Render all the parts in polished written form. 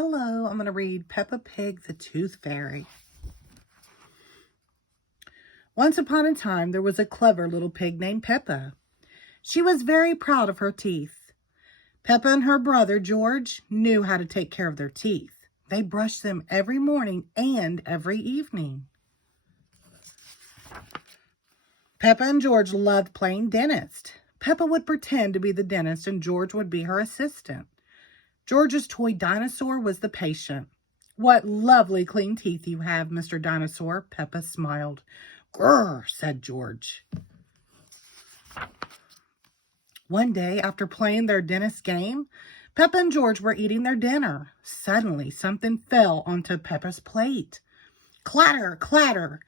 Hello, I'm going to read Peppa Pig, the Tooth Fairy. Once upon a time, there was a clever little pig named Peppa. She was very proud of her teeth. Peppa and her brother, George, knew how to take care of their teeth. They brushed them every morning and every evening. Peppa and George loved playing dentist. Peppa would pretend to be the dentist and George would be her assistant. George's toy dinosaur was the patient. "What lovely clean teeth you have, Mr. Dinosaur," Peppa smiled. "Grrr," said George. One day, after playing their dentist game, Peppa and George were eating their dinner. Suddenly, something fell onto Peppa's plate. Clatter, clatter.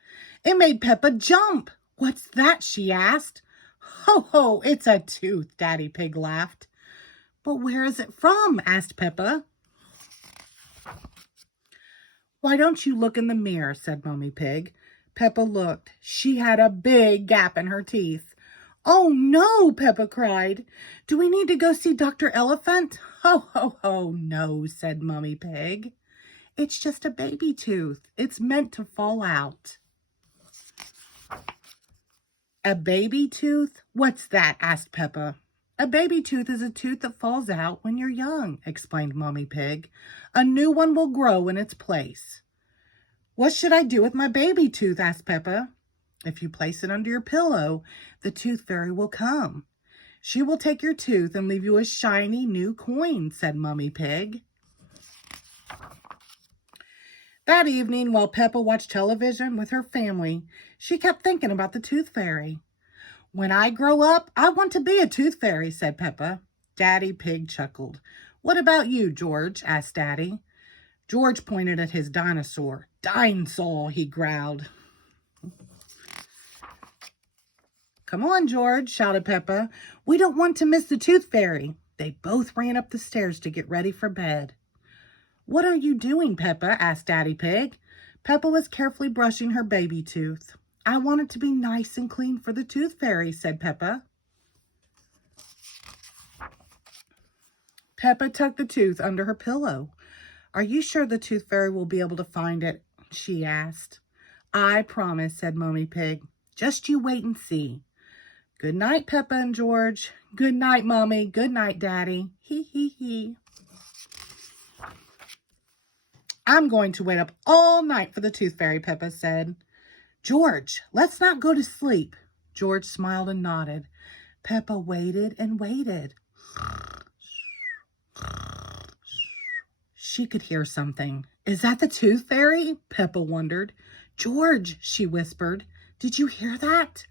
It made Peppa jump. "What's that?" she asked. "Ho, ho, it's a tooth," Daddy Pig laughed. "But where is it from?" asked Peppa. "Why don't you look in the mirror?" said Mommy Pig. Peppa looked. She had a big gap in her teeth. "Oh, no," Peppa cried. "Do we need to go see Dr. Elephant?" "Ho, ho, ho, no," said Mommy Pig. "It's just a baby tooth. It's meant to fall out." "A baby tooth? What's that?" asked Peppa. "A baby tooth is a tooth that falls out when you're young," explained Mommy Pig. "A new one will grow in its place." "What should I do with my baby tooth?" asked Peppa. "If you place it under your pillow, the tooth fairy will come. She will take your tooth and leave you a shiny new coin," said Mommy Pig. That evening, while Peppa watched television with her family, she kept thinking about the tooth fairy. "When I grow up, I want to be a tooth fairy," said Peppa. Daddy Pig chuckled. "What about you, George?" asked Daddy. George pointed at his dinosaur. "Dinosaur," he growled. "Come on, George," shouted Peppa. "We don't want to miss the tooth fairy." They both ran up the stairs to get ready for bed. "What are you doing, Peppa?" asked Daddy Pig. Peppa was carefully brushing her baby tooth. "I want it to be nice and clean for the tooth fairy," said Peppa. Peppa tucked the tooth under her pillow. "Are you sure the tooth fairy will be able to find it?" she asked. "I promise," said Mommy Pig. "Just you wait and see." "Good night, Peppa and George." "Good night, Mommy." "Good night, Daddy." Hee hee hee. "I'm going to wait up all night for the tooth fairy," Peppa said. "George, let's not go to sleep." George smiled and nodded. Peppa waited and waited. She could hear something. "Is that the tooth fairy?" Peppa wondered. "George," she whispered, "did you hear that?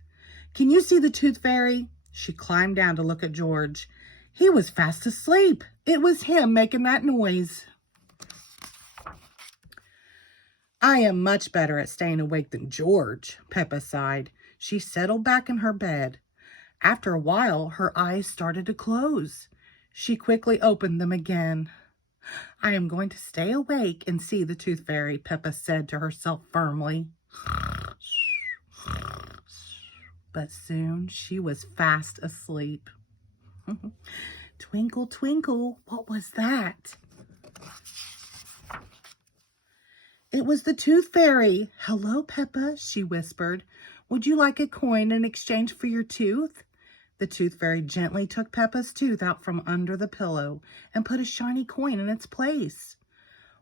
Can you see the tooth fairy?" She climbed down to look at George. He was fast asleep. It was him making that noise. "I am much better at staying awake than George," Peppa sighed. She settled back in her bed. After a while, her eyes started to close. She quickly opened them again. "I am going to stay awake and see the tooth fairy," Peppa said to herself firmly. But soon she was fast asleep. Twinkle, twinkle, what was that? It was the tooth fairy. "Hello, Peppa," she whispered. "Would you like a coin in exchange for your tooth?" The tooth fairy gently took Peppa's tooth out from under the pillow and put a shiny coin in its place.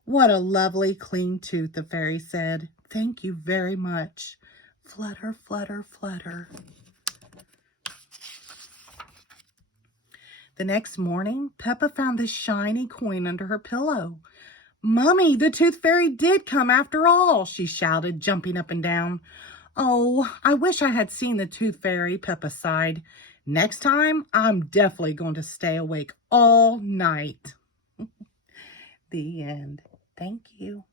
"What a lovely, clean tooth," the fairy said. "Thank you very much." Flutter, flutter, flutter. The next morning, Peppa found the shiny coin under her pillow. "Mummy, the tooth fairy did come after all," she shouted, jumping up and down. "Oh, I wish I had seen the tooth fairy," Peppa sighed. "Next time, I'm definitely going to stay awake all night." The end. Thank you.